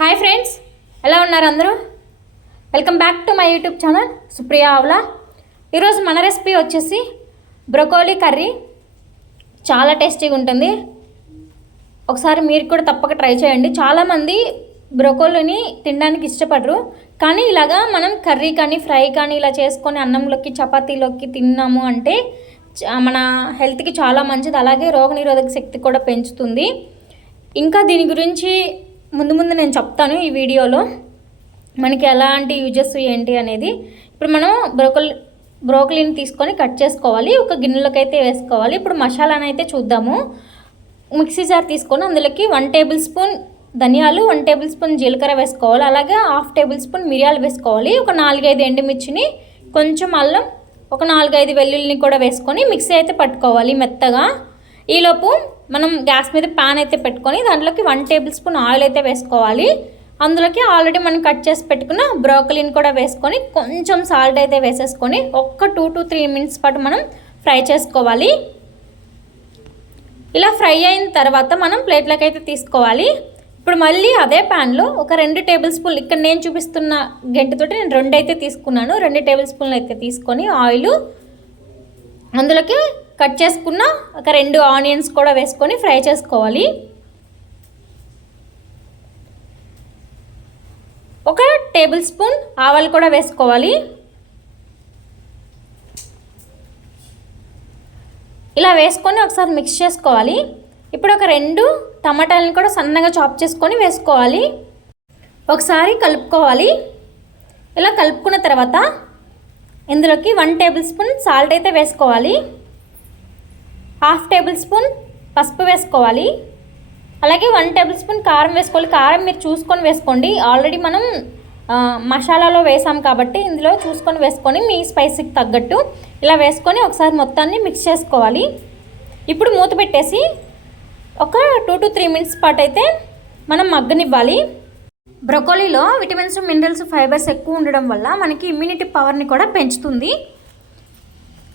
Hi friends ఎలా ఉన్నారు అందరూ? Welcome back to my YouTube channel Supriya ఆవులా. ఈరోజు మన రెసిపీ వచ్చేసి బ్రొకోలీ కర్రీ. చాలా టేస్టీగా ఉంటుంది. ఒకసారి మీరు కూడా తప్పక ట్రై చేయండి. చాలామంది బ్రొకోలీని తినడానికి ఇష్టపడరు కానీ ఇలాగా మనం కర్రీ కానీ ఫ్రై కానీ ఇలా చేసుకొని అన్నంలోకి చపాతీలోకి తిన్నాము అంటే చ- మన హెల్త్కి చాలా మంచిది. అలాగే రోగనిరోధక శక్తి కూడా పెంచుతుంది. ఇంకా దీని గురించి ముందు ముందు నేను చెప్తాను ఈ వీడియోలో మనకి ఎలాంటి యూజెస్ ఏంటి అనేది. ఇప్పుడు మనం బ్రోకల్ బ్రోకలీని తీసుకొని కట్ చేసుకోవాలి. ఒక గిన్నెలోకి అయితే వేసుకోవాలి. ఇప్పుడు మసాలాని అయితే చూద్దాము. మిక్సీ జార్ తీసుకొని అందులోకి వన్ టేబుల్ స్పూన్ ధనియాలు వన్ టేబుల్ స్పూన్ జీలకర్ర వేసుకోవాలి. అలాగే హాఫ్ టేబుల్ స్పూన్ మిరియాలు వేసుకోవాలి. ఒక నాలుగైదు ఎండుమిర్చిని కొంచెం అల్లం ఒక నాలుగైదు వెల్లుల్లిని కూడా వేసుకొని మిక్సీ అయితే పట్టుకోవాలి మెత్తగా. ఈలోపు మనం గ్యాస్ మీద ప్యాన్ అయితే పెట్టుకొని దాంట్లోకి వన్ టేబుల్ స్పూన్ ఆయిల్ అయితే వేసుకోవాలి. అందులోకి ఆల్రెడీ మనం కట్ చేసి పెట్టుకున్న బ్రోకలిని కూడా వేసుకొని కొంచెం సాల్ట్ అయితే వేసేసుకొని ఒక్క టూ టు త్రీ మినిట్స్ పాటు మనం ఫ్రై చేసుకోవాలి. ఇలా ఫ్రై అయిన తర్వాత మనం ప్లేట్లోకి అయితే తీసుకోవాలి. ఇప్పుడు మళ్ళీ అదే ప్యాన్లో ఒక రెండు టేబుల్ స్పూన్లు ఇక్కడ నేను చూపిస్తున్న గంటతోటి నేను రెండు అయితే తీసుకున్నాను. రెండు టేబుల్ స్పూన్లు అయితే తీసుకొని ఆయిల్ అందులోకి కట్ చేసుకున్న ఒక రెండు ఆనియన్స్ కూడా వేసుకొని ఫ్రై చేసుకోవాలి. ఒక టేబుల్ స్పూన్ ఆవాలు కూడా వేసుకోవాలి. ఇలా వేసుకొని ఒకసారి మిక్స్ చేసుకోవాలి. ఇప్పుడు ఒక రెండు టమాటాలను కూడా సన్నగా చాప్ చేసుకొని వేసుకోవాలి. ఒకసారి కలుపుకోవాలి. ఇలా కలుపుకున్న తర్వాత ఇందులోకి వన్ టేబుల్ స్పూన్ సాల్ట్ అయితే వేసుకోవాలి. హాఫ్ టేబుల్ స్పూన్ పసుపు వేసుకోవాలి. అలాగే వన్ టేబుల్ స్పూన్ కారం వేసుకోవాలి. కారం మీరు చూసుకొని వేసుకోండి. ఆల్రెడీ మనం మసాలాలో వేసాం కాబట్టి ఇందులో చూసుకొని వేసుకొని మీ స్పైసీకి తగ్గట్టు ఇలా వేసుకొని ఒకసారి మొత్తాన్ని మిక్స్ చేసుకోవాలి. ఇప్పుడు మూత పెట్టేసి ఒక టూ టు త్రీ మినిట్స్ పాటు అయితే మనం మగ్గనివ్వాలి. బ్రొకోలీలో విటమిన్స్ మినరల్స్ ఫైబర్స్ ఎక్కువ ఉండడం వల్ల మనకి ఇమ్యూనిటీ పవర్ని కూడా పెంచుతుంది.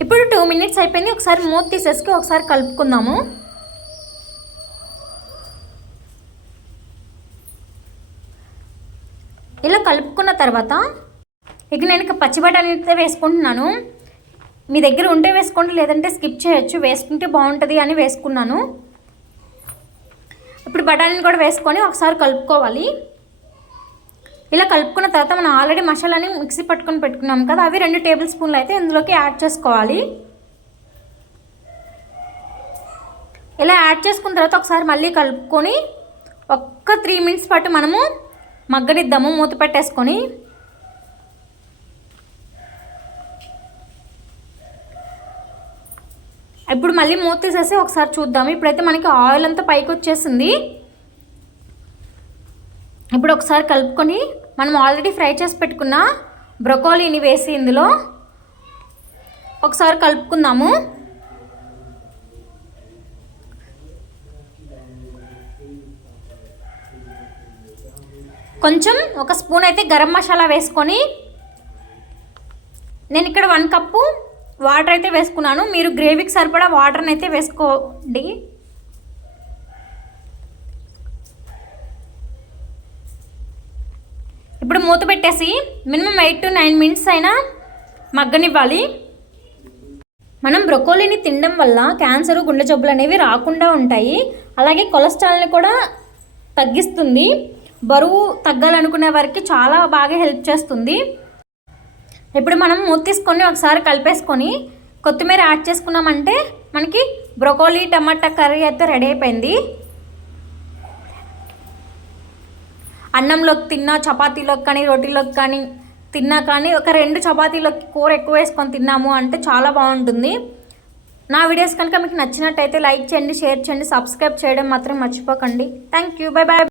ఇప్పుడు టూ మినిట్స్ అయిపోయింది. ఒకసారి మూత తీసేసుకు ఒకసారి కలుపుకుందాము. ఇలా కలుపుకున్న తర్వాత ఇక నేను ఇక పచ్చి బఠానీ అయితే వేసుకుంటున్నాను. మీ దగ్గర ఉంటే వేసుకోండి లేదంటే స్కిప్ చేయొచ్చు. వేసుకుంటే బాగుంటుంది అని వేసుకున్నాను. ఇప్పుడు బఠానీని కూడా వేసుకొని ఒకసారి కలుపుకోవాలి. ఇలా కలుపుకున్న తర్వాత మనం ఆల్రెడీ మసాలాని మిక్సీ పట్టుకొని పెట్టుకున్నాం కదా అవి రెండు టేబుల్ స్పూన్లు అయితే ఇందులోకి యాడ్ చేసుకోవాలి. ఇలా యాడ్ చేసుకున్న తర్వాత ఒకసారి మళ్ళీ కలుపుకొని ఒక్క త్రీ మినిట్స్ పాటు మనము మగ్గనిద్దాము మూత పెట్టేసుకొని. ఇప్పుడు మళ్ళీ మూత తీసేసి ఒకసారి చూద్దాము ఇప్పుడైతే మనకి ఆయిల్ అంతా పైకి వచ్చేసింది. ఇప్పుడు ఒకసారి కలుపుకొని మనం ఆల్రెడీ ఫ్రై చేసి పెట్టుకున్న బ్రొకోలీని వేసి ఇందులో ఒకసారి కలుపుకుందాము. కొంచెం ఒక స్పూన్ అయితే గరం మసాలా వేసుకొని నేను ఇక్కడ వన్ కప్పు వాటర్ అయితే వేసుకున్నాను. మీరు గ్రేవీకి సరిపడా వాటర్ని అయితే వేసుకోండి. ఇప్పుడు మూత పెట్టేసి minimum eight to nine minutes అయినా మగ్గనివ్వాలి. మనం బ్రొకోలీని తినడం వల్ల క్యాన్సర్ గుండె జబ్బులు అనేవి రాకుండా ఉంటాయి. అలాగే కొలెస్ట్రాల్ని కూడా తగ్గిస్తుంది. బరువు తగ్గాలనుకునే వారికి చాలా బాగా హెల్ప్ చేస్తుంది. ఇప్పుడు మనం మూత తీసుకొని ఒకసారి కలిపేసుకొని కొత్తిమీర యాడ్ చేసుకున్నామంటే మనకి బ్రొకోలీ టమాటా కర్రీ అయితే రెడీ అయిపోయింది. అన్నంలోకి తిన్నా చపాతీలోకి కానీ రోటీలోకి కానీ తిన్నా కానీ ఒక రెండు చపాతీలోకి కూర ఎక్కువ వేసుకొని తిన్నాము అంటే చాలా బాగుంటుంది. నా వీడియోస్ కనుక మీకు నచ్చినట్టయితే లైక్ చేయండి షేర్ చేయండి సబ్స్క్రైబ్ చేయడం మాత్రం మర్చిపోకండి. Thank you bye bye